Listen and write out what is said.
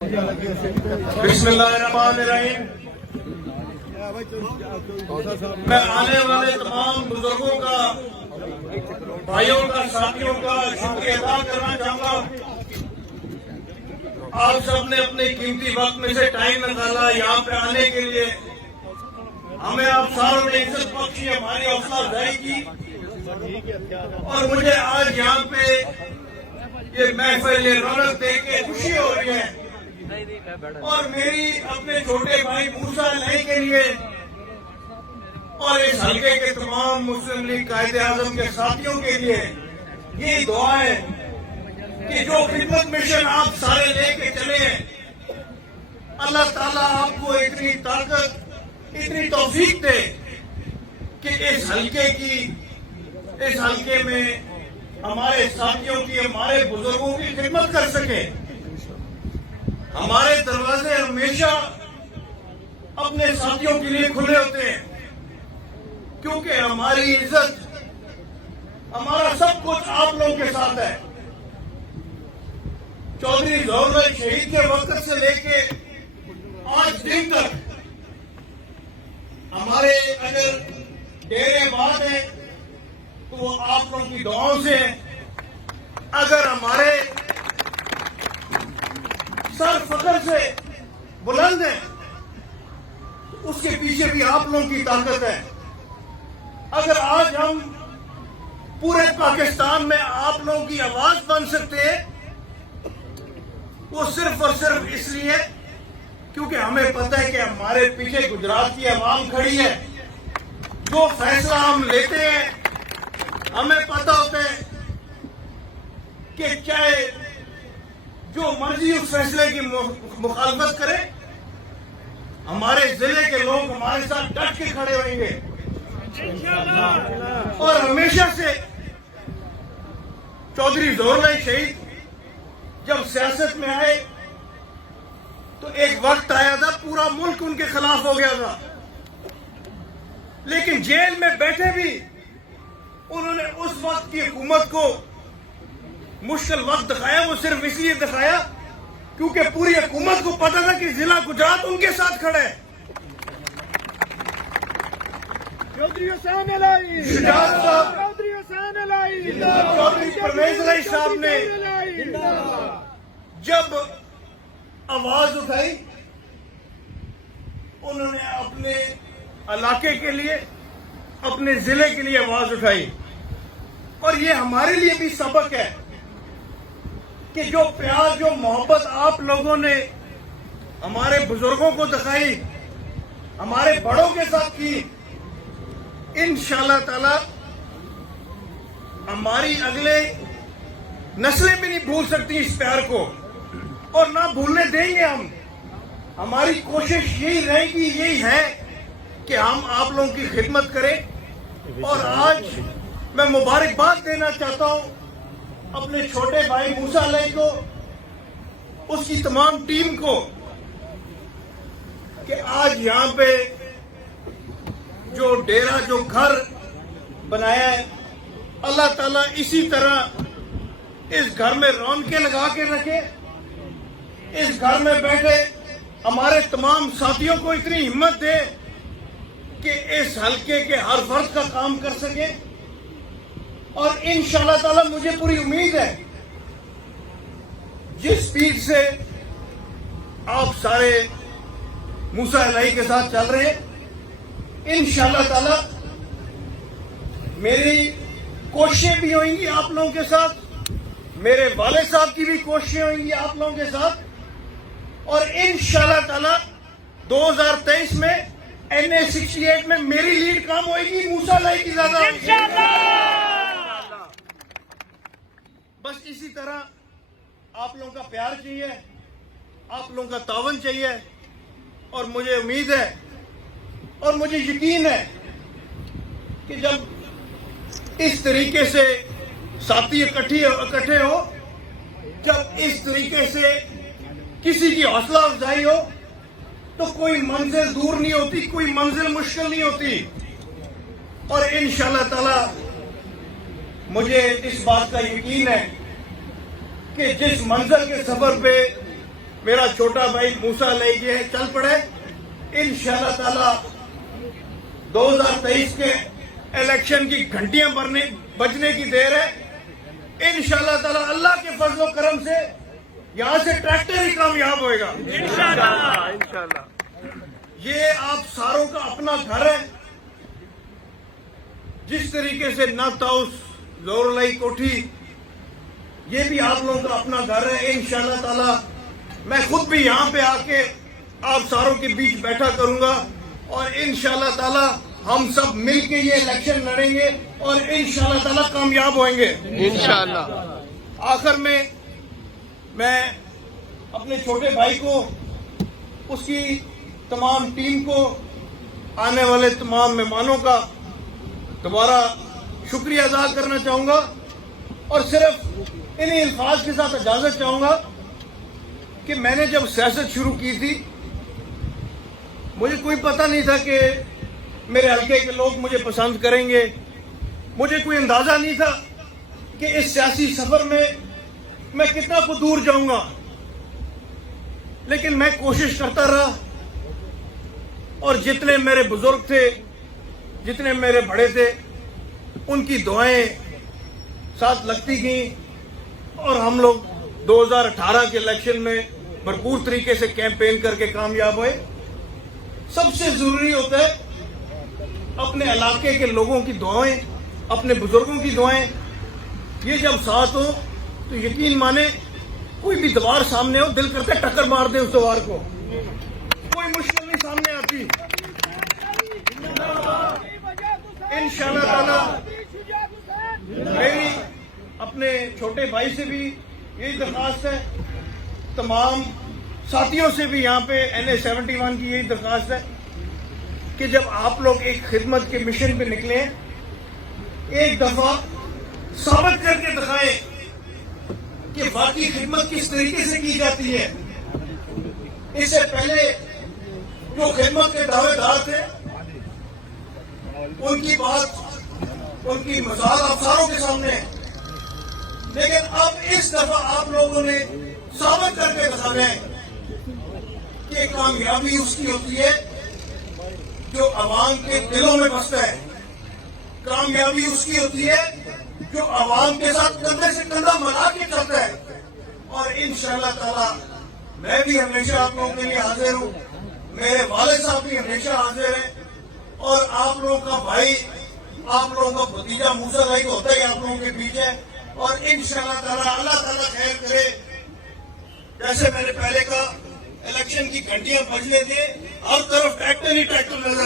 بسم اللہ الرحمن الرحیم۔ میں آنے والے تمام بزرگوں کا، بھائیوں کا، ساتھیوں کا شکریہ ادا کرنا چاہوں گا۔ آپ سب نے اپنے قیمتی وقت میں سے ٹائم نکالا یہاں پہ آنے کے لیے، ہمیں آپ ساروں نے عزت بخشی، ہماری حوصلہ افزائی کی، اور مجھے آج یہاں پہ یہ محفل، یہ رونق دیکھ کے خوشی ہو رہی ہے، اور میری اپنے چھوٹے بھائی موسیٰ علیہ کے لیے اور اس حلقے کے تمام مسلم لیگ قائد اعظم کے ساتھیوں کے لیے یہ دعا ہے کہ جو خدمت مشن آپ سارے لے کے چلے ہیں، اللہ تعالیٰ آپ کو اتنی طاقت، اتنی توفیق دے کہ اس حلقے میں ہمارے ساتھیوں کی، ہمارے بزرگوں کی خدمت کر سکے۔ ہمارے دروازے ہمیشہ اپنے ساتھیوں کے لیے کھلے ہوتے ہیں، کیونکہ ہماری عزت، ہمارا سب کچھ آپ لوگوں کے ساتھ ہے۔ چودھری ظہور بھائی شہید کے وقت سے لے کے آج دن تک ہمارے اگر ڈیرے بات ہیں تو وہ آپ لوگوں کی دعاؤں سے ہیں، اگر ہمارے سر فخر سے بلند ہے اس کے پیچھے بھی آپ لوگوں کی طاقت ہے۔ اگر آج ہم پورے پاکستان میں آپ لوگوں کی آواز بن سکتے ہیں، وہ صرف اور صرف اس لیے کیونکہ ہمیں پتہ ہے کہ ہمارے پیچھے گجرات کی عوام کھڑی ہے۔ جو فیصلہ ہم لیتے ہیں ہمیں پتہ ہوتا ہے کہ چاہے جو مرضی اس فیصلے کی مخالفت کرے، ہمارے ضلع کے لوگ ہمارے ساتھ ڈٹ کے کھڑے ہوئیں گے۔ اور ہمیشہ سے چودھری ظہور بھائی شہید جب سیاست میں آئے تو ایک وقت آیا تھا پورا ملک ان کے خلاف ہو گیا تھا، لیکن جیل میں بیٹھے بھی انہوں نے اس وقت کی حکومت کو مشکل وقت دکھایا۔ وہ صرف اس لیے دکھایا کیونکہ پوری حکومت کو پتا تھا کہ ضلع گجرات ان کے ساتھ کھڑے ہیں۔ چودھری حسین علی شجاعت صاحب، چودھری حسین علی چودھری پرویز علی صاحب نے جب آواز اٹھائی، انہوں نے اپنے علاقے کے لیے، اپنے ضلع کے لیے آواز اٹھائی، اور یہ ہمارے لیے بھی سبق ہے کہ جو پیار، جو محبت آپ لوگوں نے ہمارے بزرگوں کو دکھائی، ہمارے بڑوں کے ساتھ کی، انشاءاللہ تعالی ہماری اگلے نسلیں بھی نہیں بھول سکتی اس پیار کو، اور نہ بھولنے دیں گے ہم۔ ہماری کوشش یہی رہے گی، یہی ہے کہ ہم آپ لوگوں کی خدمت کریں۔ اور آج میں مبارکباد دینا چاہتا ہوں اپنے چھوٹے بھائی موسیٰ علیہ کو، اس کی تمام ٹیم کو، کہ آج یہاں پہ جو ڈیرا، جو گھر بنایا ہے، اللہ تعالیٰ اسی طرح اس گھر میں رونقیں لگا کے رکھے، اس گھر میں بیٹھے ہمارے تمام ساتھیوں کو اتنی ہمت دے کہ اس حلقے کے ہر فرد کا کام کر سکے۔ اور انشاءاللہ تعالیٰ مجھے پوری امید ہے جس سپیڈ سے آپ سارے موسیٰ علیہ کے ساتھ چل رہے ہیں، انشاءاللہ تعالیٰ میری کوششیں بھی ہوئیں گی آپ لوگوں کے ساتھ، میرے والد صاحب کی بھی کوششیں ہوئیں گی آپ لوگوں کے ساتھ، اور انشاءاللہ تعالیٰ 2023 میں NA68 میں میری لیڈ کام ہوئے گی، موسیٰ علیہ کی زیادہ ہوگی۔ بس اسی طرح آپ لوگوں کا پیار چاہیے، آپ لوگوں کا تعاون چاہیے، اور مجھے امید ہے اور مجھے یقین ہے کہ جب اس طریقے سے ساتھی اکٹھے ہو، جب اس طریقے سے کسی کی حوصلہ افزائی ہو، تو کوئی منزل دور نہیں ہوتی، کوئی منزل مشکل نہیں ہوتی۔ اور انشاءاللہ تعالی مجھے اس بات کا یقین ہے کہ جس منزل کے سفر پہ میرا چھوٹا بھائی موسیٰ علیہ جی چل پڑے. انشاءاللہ تعالی 2023 کے الیکشن کی گھنٹیاں بجنے کی دیر ہے. انشاءاللہ تعالی اللہ کے فضل و کرم سے یہاں سے ٹریکٹر ہی کامیاب ہوئے گا انشاءاللہ. یہ آپ ساروں کا اپنا گھر ہے. جس طریقے سے نعت ہاؤس، زور لائی کوٹھی، یہ بھی آپ لوگوں کا اپنا گھر ہے. انشاءاللہ تعالی میں خود بھی یہاں پہ آ کے آپ ساروں کے بیچ بیٹھا کروں گا اور انشاءاللہ تعالی ہم سب مل کے یہ الیکشن لڑیں گے اور انشاءاللہ تعالی کامیاب ہوئیں گے انشاءاللہ. آخر میں اپنے چھوٹے بھائی کو، اس کی تمام ٹیم کو، آنے والے تمام مہمانوں کا دوبارہ شکریہ ادا کرنا چاہوں گا اور صرف انہی الفاظ کے ساتھ اجازت چاہوں گا کہ میں نے جب سیاست شروع کی تھی مجھے کوئی پتہ نہیں تھا کہ میرے حلقے کے لوگ مجھے پسند کریں گے. مجھے کوئی اندازہ نہیں تھا کہ اس سیاسی سفر میں کتنا کو دور جاؤں گا، لیکن میں کوشش کرتا رہا اور جتنے میرے بزرگ تھے، جتنے میرے بڑے تھے، ان کی دعائیں ساتھ لگتی گئیں اور ہم لوگ 2018 کے الیکشن میں بھرپور طریقے سے کیمپین کر کے کامیاب ہوئے. سب سے ضروری ہوتا ہے اپنے علاقے کے لوگوں کی دعائیں، اپنے بزرگوں کی دعائیں. یہ جب ساتھ ہو تو یقین مانے کوئی بھی دیوار سامنے ہو دل کرتا ہے ٹکر مار دے اس دیوار کو. کوئی مشکل نہیں سامنے آتی. انشاءاللہ تعالی میری اپنے چھوٹے بھائی سے بھی یہی درخواست ہے، تمام ساتھیوں سے بھی یہاں پہ NA71 کی یہی درخواست ہے کہ جب آپ لوگ ایک خدمت کے مشن پہ نکلیں، ایک دفعہ ثابت کر کے دکھائیں کہ واقعی خدمت کس طریقے سے کی جاتی ہے. اس سے پہلے جو خدمت کے دعوے دار تھے ان کی بات، ان کی مثال افسروں کے سامنے ہے، لیکن اب اس دفعہ آپ لوگوں نے ثابت کر کے دکھانا ہے کہ کامیابی اس کی ہوتی ہے جو عوام کے دلوں میں بستا ہے. کامیابی اس کی ہوتی ہے جو عوام کے ساتھ کندھے سے کندھا ملا کے چلتا ہے. اور انشاءاللہ تعالی میں بھی ہمیشہ آپ لوگوں کے لیے حاضر ہوں، میرے والد صاحب بھی ہمیشہ حاضر ہیں اور آپ لوگوں کا بھائی، آپ لوگوں کا بھتیجا موسیٰ علیہ تو ہوتا ہی آپ لوگوں کے بیچ ہے. اور انشاءاللہ تعالی اللہ تعالی خیر کرے. جیسے میں نے پہلے کہا الیکشن کی گھنٹیاں بجنے دیں، ہر طرف ٹریکٹر ہی ٹریکٹر نظر